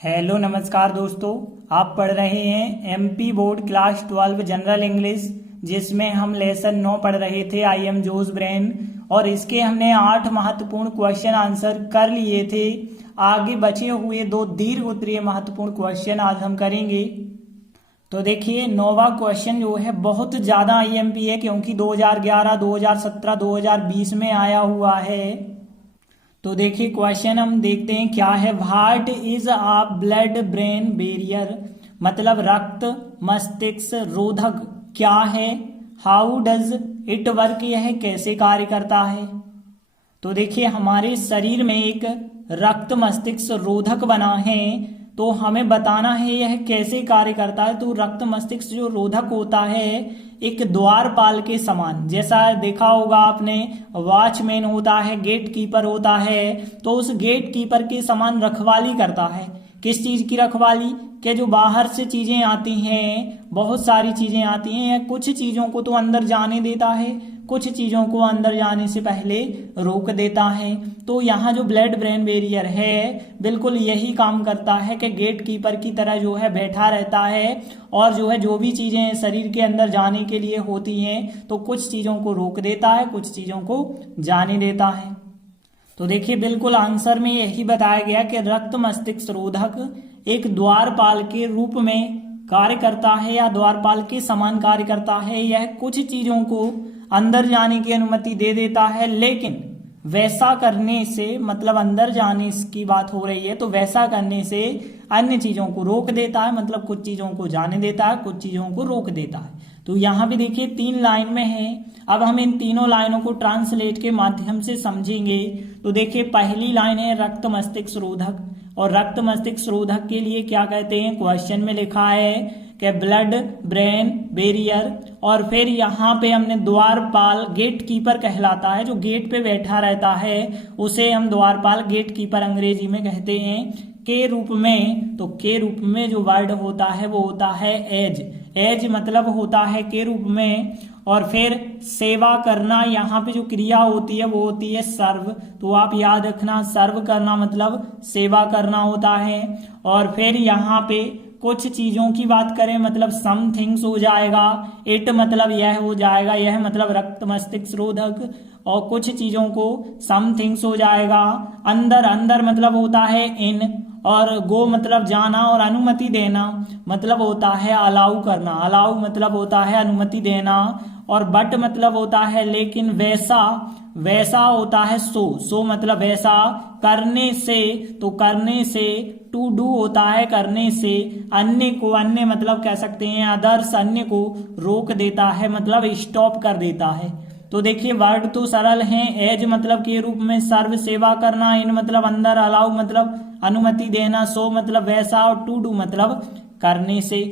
Hello नमस्कार दोस्तों। आप पढ़ रहे हैं MP board class 12 general English, जिसमें हम लेसन 9 पढ़ रहे थे आई एम जोस ब्रेन, और इसके हमने 8 महत्वपूर्ण क्वेश्चन आंसर कर लिए थे। आगे बचे हुए 2 दीर्घ उत्तरीय महत्वपूर्ण क्वेश्चन आज हम करेंगे। तो देखिए 9वां क्वेश्चन जो है बहुत ज़्यादा आईएमपी है, क्योंकि 2011, 2017, 2020 में आया हुआ है। तो देखिए क्वेश्चन हम देखते हैं क्या है। What is a blood brain barrier, मतलब रक्त मस्तिष्क रोधक क्या है। हाउ डज इट वर्क, यह कैसे कार्य करता है। तो देखिए हमारे शरीर में एक रक्त मस्तिष्क रोधक बना है, तो हमें बताना है यह कैसे कार्य करता है। तो रक्त मस्तिष्क जो रोधक होता है एक द्वारपाल के समान, जैसा देखा होगा आपने, वॉचमैन होता है, गेट कीपर होता है, तो उस गेट कीपर के समान रखवाली करता है। किस चीज की रखवाली, कि जो बाहर से चीजें आती हैं, बहुत सारी चीजें आती हैं, कुछ चीजों को तो अंदर जाने देता है, कुछ चीजों को अंदर जाने से पहले रोक देता है। तो यहाँ जो ब्लड ब्रेन बैरियर है बिल्कुल यही काम करता है कि गेट कीपर की तरह जो है बैठा रहता है, और जो है जो भी चीजें शरीर के अंदर जाने के लिए होती हैं तो कुछ चीजों को रोक देता है, कुछ चीजों को जाने देता है। तो देखिए बिल्कुल आंसर में यही बताया गया कि रक्त मस्तिष्क रोधक एक द्वारपाल के रूप में कार्य करता है या द्वारपाल के समान कार्य करता है। यह कुछ चीजों को अंदर जाने की अनुमति दे देता है, लेकिन वैसा करने से, मतलब अंदर जाने की बात हो रही है, तो वैसा करने से अन्य चीजों को रोक देता है, मतलब कुछ चीजों को जाने देता है, कुछ चीजों को रोक देता है। तो यहाँ भी देखिए 3 लाइन में है। अब हम इन तीनों लाइनों को ट्रांसलेट के माध्यम से समझेंगे। तो देखिए पहली लाइन है रक्त मस्तिष्क रोधक, और रक्त मस्तिष्क रोधक के लिए क्या कहते हैं, क्वेश्चन में लिखा है कि ब्लड ब्रेन बैरियर, और फिर यहाँ पे हमने द्वारपाल, गेट कीपर कहलाता है, जो गेट पे बैठा रहता है उसे हम द्वारपाल, गेट कीपर अंग्रेजी में कहते हैं, के रूप में। तो के रूप में जो वर्ड होता है वो होता है एज। एज मतलब होता है के रूप में। और फिर सेवा करना, यहाँ पे जो क्रिया होती है वो होती है सर्व। तो आप याद रखना, सर्व करना मतलब सेवा करना होता है। और फिर यहाँ पे कुछ चीजों की बात करें, मतलब सम थिंग्स हो जाएगा। इट मतलब यह हो जाएगा, यह मतलब रक्त मस्तिष्क रोधक, और कुछ चीजों को सम थिंग्स हो जाएगा। अंदर, अंदर मतलब होता है इन, और गो मतलब जाना, और अनुमति देना मतलब होता है अलाउ करना। अलाउ मतलब होता है अनुमति देना। और बट मतलब होता है लेकिन, वैसा, वैसा होता है सो। सो मतलब वैसा, करने से, तो करने से, टू डू होता है करने से। अन्य को, अन्य मतलब कह सकते हैं अदर्स, अन्य को रोक देता है, मतलब स्टॉप कर देता है। तो देखिए वर्ड तो सरल हैं। एज मतलब के रूप में, सर्व सेवा करना, इन मतलब अंदर, अलाउ मतलब अनुमति देना, सो मतलब वैसा, और टू डू मतलब करने से।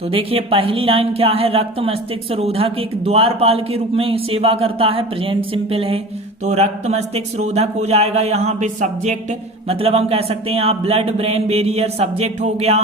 तो देखिए पहली लाइन क्या है, रक्त मस्तिष्क रोधक एक द्वारपाल के रूप में सेवा करता है, प्रेजेंट सिंपल है। तो रक्त मस्तिष्क रोधक हो जाएगा यहाँ पे सब्जेक्ट, मतलब हम कह सकते हैं आप ब्लड ब्रेन बैरियर सब्जेक्ट हो गया।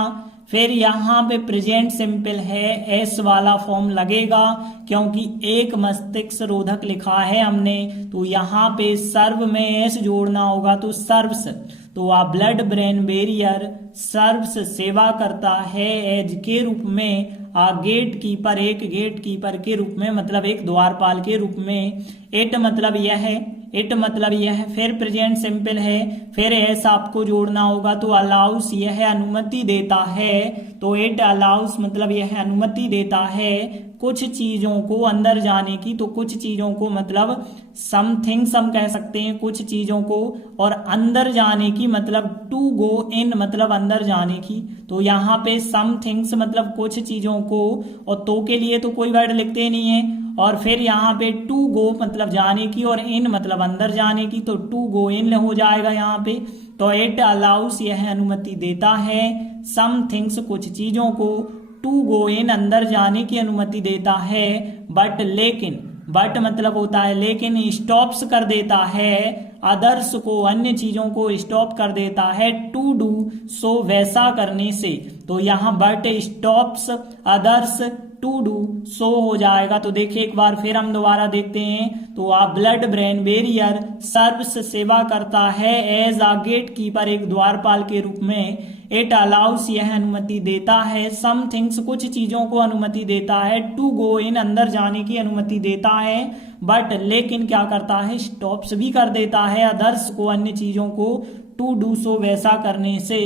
फिर यहाँ पे प्रेजेंट सिंपल है, एस वाला फॉर्म लगेगा, क्योंकि एक मस्तिष्क रोधक लिखा है हमने, तो यहाँ पे सर्व में एस जोड़ना होगा, तो सर्व्स। तो आ ब्लड ब्रेन बैरियर सर्व्स सेवा करता है, एज के रूप में, आ गेट कीपर एक गेट कीपर के रूप में, मतलब एक द्वारपाल के रूप में। इट मतलब यह है, इट मतलब यह। फिर प्रेजेंट सिंपल है, फिर एस आपको जोड़ना होगा, तो अलाउस यह अनुमति देता है। तो इट अलाउस मतलब यह अनुमति देता है कुछ चीजों को अंदर जाने की। तो कुछ चीजों को मतलब समथिंग्स हम कह सकते हैं, कुछ चीजों को, और अंदर जाने की मतलब टू गो इन मतलब अंदर जाने की। तो यहाँ पे सम थिंग्स मतलब कुछ चीजों को, और तो के लिए तो कोई वर्ड लिखते नहीं है। और फिर यहाँ पे टू गो मतलब जाने की, और इन मतलब अंदर जाने की, तो टू गो इन हो जाएगा यहाँ पे। तो इट अलाउस यह अनुमति देता है, सम थिंग्स कुछ चीजों को, टू गो इन अंदर जाने की अनुमति देता है। बट लेकिन, बट मतलब होता है लेकिन, स्टॉप्स कर देता है अदर्स को, अन्य चीजों को स्टॉप कर देता है, टू डू सो वैसा करने से। तो यहाँ but stops others to do so हो जाएगा। तो देखिए एक बार फिर हम दोबारा देखते हैं। तो आ ब्लड ब्रेन बैरियर सर्व्स सेवा करता है एज अ गेट कीपर, एक द्वारपाल के रूप में। इट अलाउस यह अनुमति देता है सम थिंग्स कुछ चीजों को अनुमति देता है, टू गो इन अंदर जाने की अनुमति देता है, बट लेकिन क्या करता है स्टॉप्स भी कर देता है अदर्स को, अन्य चीजों को टू डू सो वैसा करने से।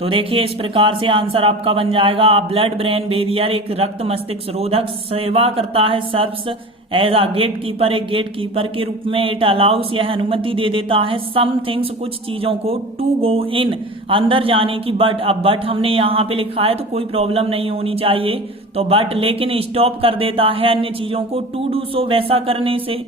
तो देखिए इस प्रकार से आंसर आपका बन जाएगा ब्लड ब्रेन बैरियर एक रक्त मस्तिष्क रोधक सेवा करता है, serves as a gatekeeper, एक गेट कीपर के रूप में। इट अलाउस यह अनुमति दे देता है सम थिंग्स कुछ चीजों को, टू गो इन अंदर जाने की, बट अब बट हमने यहाँ पे लिखा है तो कोई प्रॉब्लम नहीं होनी चाहिए, तो बट लेकिन स्टॉप कर देता है अन्य चीजों को टू डू सो वैसा करने से।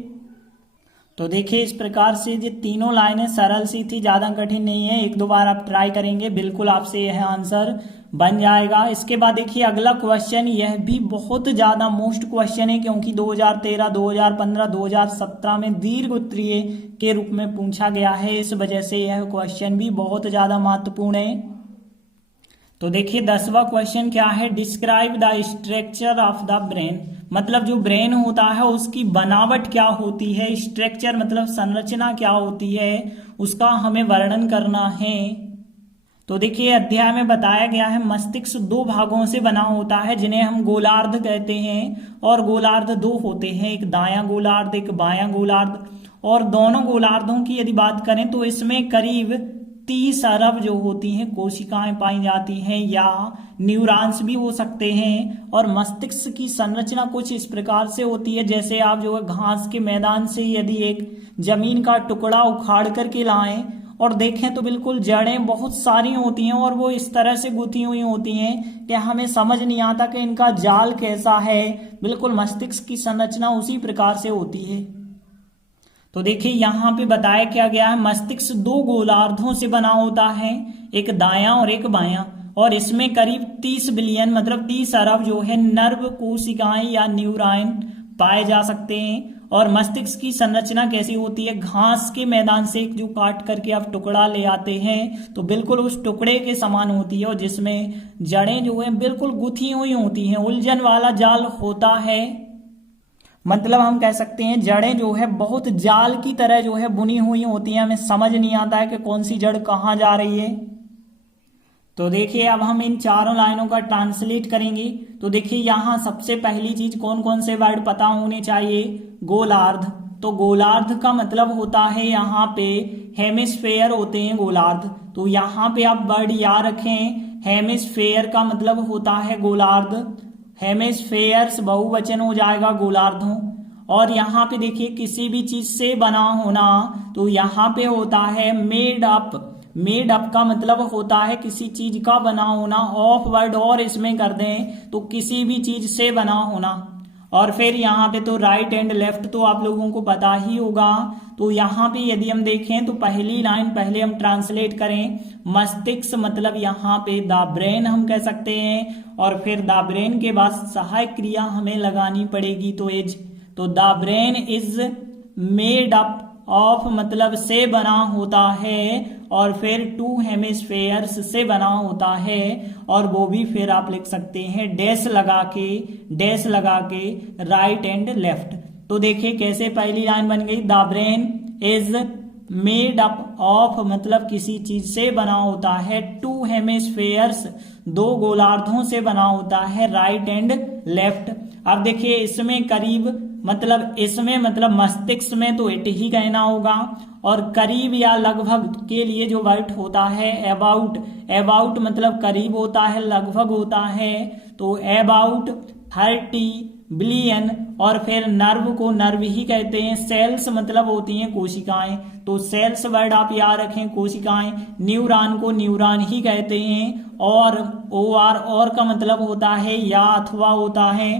तो देखिए इस प्रकार से ये तीनों लाइनें सरल सी थी, ज्यादा कठिन नहीं है, एक दो बार आप ट्राई करेंगे बिल्कुल आपसे यह आंसर बन जाएगा। इसके बाद देखिए अगला क्वेश्चन, यह भी बहुत ज्यादा मोस्ट क्वेश्चन है क्योंकि 2013, 2015, 2017 में दीर्घ उत्तरीय के रूप में पूछा गया है, इस वजह से यह क्वेश्चन भी बहुत ज्यादा महत्वपूर्ण है। तो देखिए 10वां क्वेश्चन क्या है, describe the structure of the brain, मतलब जो ब्रेन होता है उसकी बनावट क्या होती है, स्ट्रक्चर मतलब संरचना क्या होती है, उसका हमें वर्णन करना है। तो देखिए अध्याय में बताया गया है मस्तिष्क दो भागों से बना होता है जिन्हें हम गोलार्ध कहते हैं, और गोलार्ध दो होते हैं, एक दायां गोलार्ध एक बायां गोलार्ध, और दोनों गोलार्धों की यदि बात करें तो इसमें करीब 30 अरब जो होती हैं कोशिकाएं पाई जाती हैं, या न्यूरॉन्स भी हो सकते हैं। और मस्तिष्क की संरचना कुछ इस प्रकार से होती है, जैसे आप जो है घास के मैदान से यदि एक जमीन का टुकड़ा उखाड़ करके लाएं और देखें तो बिल्कुल जड़ें बहुत सारी होती हैं और वो इस तरह से गुथी हुई होती हैं कि हमें समझ नहीं आता कि इनका जाल कैसा है। बिल्कुल मस्तिष्क की संरचना उसी प्रकार से होती है। तो देखिए यहाँ पे बताया क्या गया है, मस्तिष्क दो गोलार्धों से बना होता है, एक दायां और एक बायां, और इसमें करीब 30 बिलियन मतलब 30 अरब जो है नर्व कोशिकाएं या न्यूरॉन पाए जा सकते हैं। और मस्तिष्क की संरचना कैसी होती है, घास के मैदान से जो काट करके आप टुकड़ा ले आते हैं तो बिल्कुल उस टुकड़े के समान होती है, और जिसमें जड़ें जो है बिल्कुल गुथी हुई होती हैं, उलझन वाला जाल होता है। मतलब हम कह सकते हैं जड़ें जो है बहुत जाल की तरह जो है बुनी हुई होती हैं, हमें समझ नहीं आता है कि कौन सी जड़ कहाँ जा रही है। तो देखिए अब हम इन चारों लाइनों का ट्रांसलेट करेंगे। तो देखिए यहाँ सबसे पहली चीज कौन कौन से वर्ड पता होने चाहिए, गोलार्ध। तो गोलार्ध का मतलब होता है यहाँ पे हेमिस्फेयर होते हैं गोलार्ध, तो यहाँ पे आप वर्ड याद रखें, हेमिस्फेयर का मतलब होता है गोलार्ध, हेमिस्फेयर्स बहुवचन हो जाएगा गोलार्धों। और यहाँ पे देखिए किसी भी चीज से बना होना, तो यहाँ पे होता है मेड अप, मेड अप का मतलब होता है किसी चीज का बना होना, ऑफ वर्ड और इसमें कर दें तो किसी भी चीज से बना होना। और फिर यहाँ पे तो राइट एंड लेफ्ट तो आप लोगों को पता ही होगा। तो यहाँ पे यदि हम देखें तो पहली लाइन पहले हम ट्रांसलेट करें, मस्तिष्क मतलब यहाँ पे द ब्रेन हम कह सकते हैं, और फिर द ब्रेन के बाद सहायक क्रिया हमें लगानी पड़ेगी तो इज, तो the brain is made up of मतलब से बना होता है, और फिर टू हेमिस्फेयर्स से बना होता है, और वो भी फिर आप लिख सकते हैं डैश लगा के राइट एंड लेफ्ट। तो देखिए कैसे पहली लाइन बन गई, the brain is made up of मतलब किसी चीज से बना होता है, टू हेमिस्फेयर्स दो गोलार्धों से बना होता है, राइट एंड लेफ्ट। अब देखिए इसमें करीब मतलब इसमें मतलब मस्तिष्क में तो इट ही कहना होगा, और करीब या लगभग के लिए जो वर्ड होता है अबाउट, अबाउट मतलब करीब होता है, लगभग होता है, तो अबाउट 30 बिलियन, और फिर नर्व को नर्व ही कहते हैं, सेल्स मतलब होती हैं कोशिकाएं, तो सेल्स वर्ड आप याद रखें कोशिकाएं, न्यूरॉन को न्यूरॉन ही कहते हैं, और और का मतलब होता है या अथवा होता है,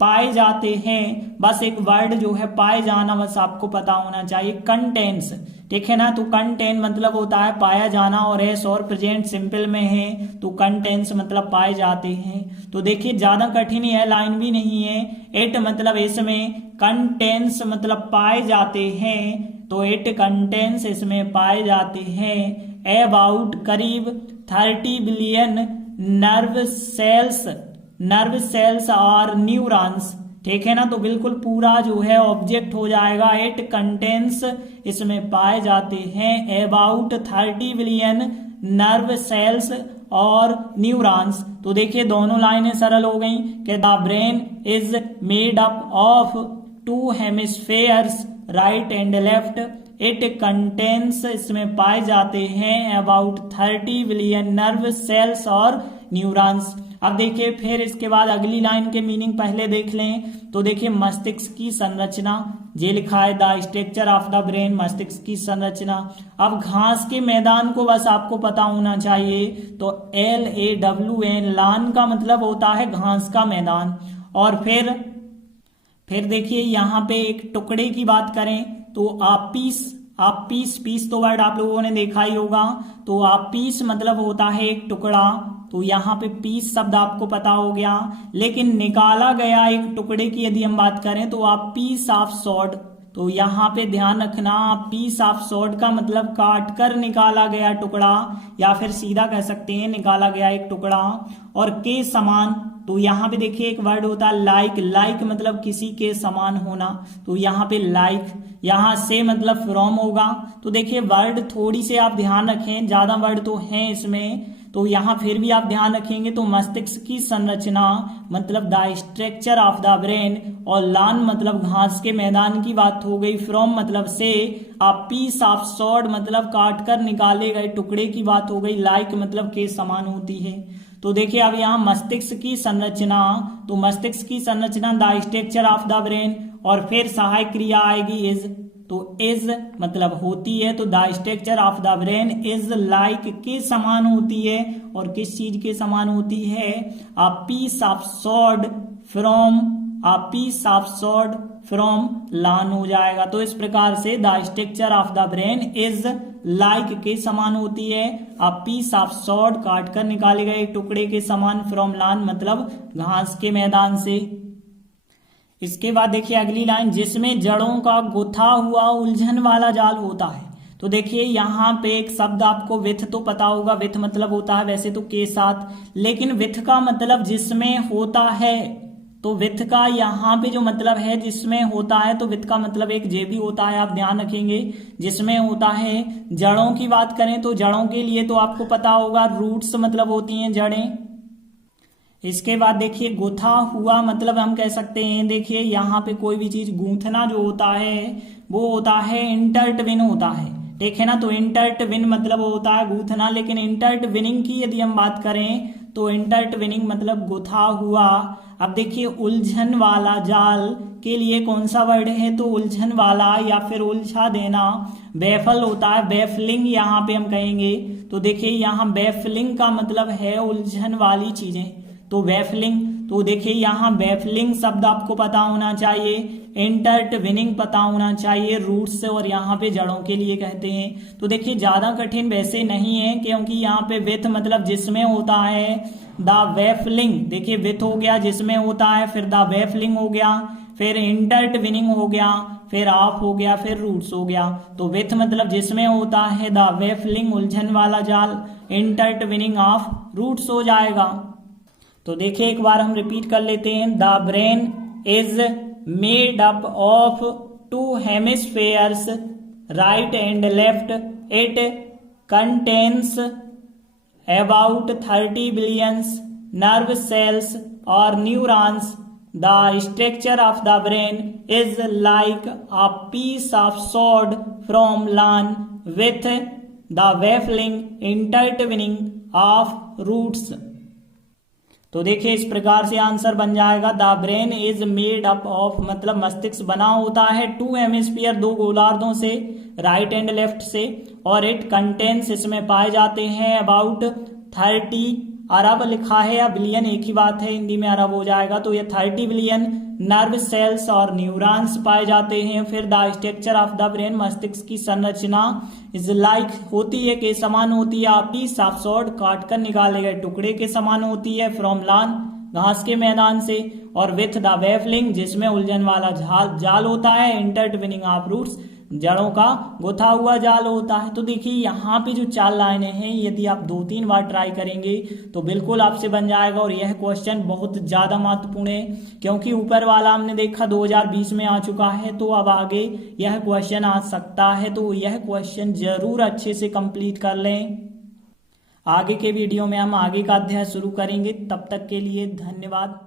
पाए जाते हैं, बस एक वर्ड जो है पाए जाना बस आपको पता होना चाहिए, कंटेंस, ठीक है ना। तो कंटेन मतलब होता है पाया जाना, और एस और प्रेजेंट सिंपल में है तो कंटेंस मतलब पाए जाते हैं। तो देखिए ज्यादा कठिन है, लाइन भी नहीं है, इट मतलब इसमें, कंटेंस मतलब पाए जाते हैं, तो इट कंटेंस इसमें पाए जाते हैं, अबाउट करीब 30 billion nerve sales nerve cells और न्यूरॉन्स, ठीक है ना। तो बिल्कुल पूरा जो है ऑब्जेक्ट हो जाएगा। इट कंटेंस, इसमें पाए जाते हैं अबाउट 30 बिलियन नर्व सेल्स और न्यूरॉन्स। तो देखिए दोनों लाइनें सरल हो गई कि the brain is made up of 2 hemispheres right and left. It contains, इसमें पाए जाते हैं अबाउट 30 बिलियन नर्व सेल्स और न्यूरॉन्स। अब देखिए फिर इसके बाद अगली लाइन के मीनिंग पहले देख लें। तो देखिए मस्तिष्क की संरचना, ये लिखा है the structure of the brain, मस्तिष्क की संरचना। अब घास के मैदान को बस आपको पता होना चाहिए। तो LAWN, लान का मतलब होता है घास का मैदान। और फिर देखिए यहाँ पे एक टुकड़े की बात करें तो पीस तो वर्ड आप लोगों ने देखा ही होगा। तो पीस मतलब होता है एक टुकड़ा। तो यहाँ पे पीस शब्द आपको पता हो गया। लेकिन निकाला गया एक टुकड़े की यदि हम बात करें तो पीस ऑफ सॉड। तो यहाँ पे ध्यान रखना, पीस ऑफ सॉड का मतलब काट कर निकाला गया टुकड़ा, या फिर सीधा कह सकते हैं निकाला गया एक टुकड़ा। और के समान, तो यहाँ पे देखिए एक वर्ड होता है लाइक मतलब किसी के समान होना। तो यहाँ पे लाइक, यहाँ से मतलब फ्रॉम होगा। तो देखिए वर्ड थोड़ी से आप ध्यान रखें, ज्यादा वर्ड तो हैं इसमें। तो यहाँ फिर भी आप ध्यान रखेंगे तो मस्तिष्क की संरचना मतलब the structure of the brain, और लान मतलब घास के मैदान की बात हो गई, फ्रॉम मतलब से, पीस ऑफ सॉड मतलब काट कर निकाले गए टुकड़े की बात हो गई, लाइक मतलब के समान होती है। तो देखिए अब यहाँ मस्तिष्क की संरचना, तो मस्तिष्क की संरचना the structure of the brain, और फिर सहायक क्रिया आएगी इज। तो इज मतलब होती है, तो the structure of the brain is like के समान होती है। और किस चीज के समान होती है? पीस ऑफ सॉड फ्रॉम लान हो जाएगा। तो इस प्रकार से the structure of the brain is like के समान होती है, पीस ऑफ सॉड काट कर निकाले गए एक टुकड़े के समान, फ्रॉम लान मतलब घास के मैदान से। इसके बाद देखिए अगली लाइन, जिसमें जड़ों का गुथा हुआ उलझन वाला जाल होता है। तो देखिए यहाँ पे एक शब्द आपको विथ तो पता होगा, विथ मतलब होता है वैसे तो के साथ, लेकिन विथ का मतलब जिसमें होता है। तो विथ का यहाँ पे जो मतलब है जिसमें होता है, तो विथ का मतलब एक जे भी होता है, आप ध्यान रखेंगे जिसमें होता है। जड़ों की बात करें तो जड़ों के लिए तो आपको पता होगा रूट्स मतलब होती हैं जड़ें। इसके बाद देखिए गुथा हुआ मतलब हम कह सकते हैं, देखिए यहाँ पे कोई भी चीज गूंथना जो होता है वो होता है इंटरट्विन होता है, ठीक है ना। तो इंटरट्विन मतलब होता है गूंथना, लेकिन इंटरट्विनिंग की यदि हम बात करें तो इंटरट्विनिंग मतलब गुथा हुआ। अब देखिए उलझन वाला जाल के लिए कौन सा वर्ड है? तो उलझन वाला या फिर उलझा देना, बेफल होता है, बेफलिंग यहाँ पे हम कहेंगे। तो देखिए यहाँ बेफलिंग का मतलब है उलझन वाली चीजें, तो बेफलिंग। तो देखिए यहाँ बेफलिंग शब्द आपको पता होना चाहिए, इंटरट्विनिंग पता होना चाहिए रूट्स से, और यहाँ पे जड़ों के लिए कहते हैं। तो देखिए ज्यादा कठिन वैसे नहीं है, क्योंकि यहाँ पे विथ मतलब जिसमें होता है, द बेफलिंग, देखिए विथ हो गया जिसमें होता है, फिर द बेफलिंग हो गया, फिर इंटरट्विनिंग हो गया, फिर ऑफ हो गया, फिर रूट्स हो गया। तो विथ मतलब जिसमें होता है, द बेफलिंग उलझन वाला जाल, इंटरट्विनिंग ऑफ रूट्स हो जाएगा। तो देखिए एक बार हम रिपीट कर लेते हैं, the brain is made up of 2 hemispheres right and left. It contains about 30 billion nerve cells और neurons. The structure of the brain is like a piece of sod from lawn with the baffling intertwining of roots. तो देखिए इस प्रकार से answer बन जाएगा, the brain is made up of मतलब मस्तिष्क बना होता है 2 हेमिस्फीयर 2 गोलार्धों से, राइट एंड लेफ्ट से, और इट कंटेंस इसमें पाए जाते हैं अबाउट 30 अरब लिखा है, या बिलियन एक ही बात है, हिंदी में अरब हो जाएगा। तो ये 30 बिलियन नर्व सेल्स और न्यूरॉन्स पाए जाते हैं। फिर the structure of the brain मस्तिष्क की संरचना इज लाइक होती है के समान होती है, पीस ऑफ सॉड काट कर निकाले गए टुकड़े के समान होती है, फ्रॉम लान घास के मैदान से, और विथ द बेफलिंग जिसमें उलझन वाला जाल होता है, इंटरट्विनिंग ऑफ रूट्स जड़ों का गुथा हुआ जाल होता है। तो देखिए यहाँ पे जो 4 लाइनें हैं, यदि आप 2-3 बार ट्राई करेंगे तो बिल्कुल आपसे बन जाएगा। और यह क्वेश्चन बहुत ज्यादा महत्वपूर्ण है, क्योंकि ऊपर वाला हमने देखा 2020 में आ चुका है, तो अब आगे यह क्वेश्चन आ सकता है। तो यह क्वेश्चन जरूर अच्छे से कंप्लीट कर लें। आगे के वीडियो में हम आगे का अध्याय शुरू करेंगे। तब तक के लिए धन्यवाद।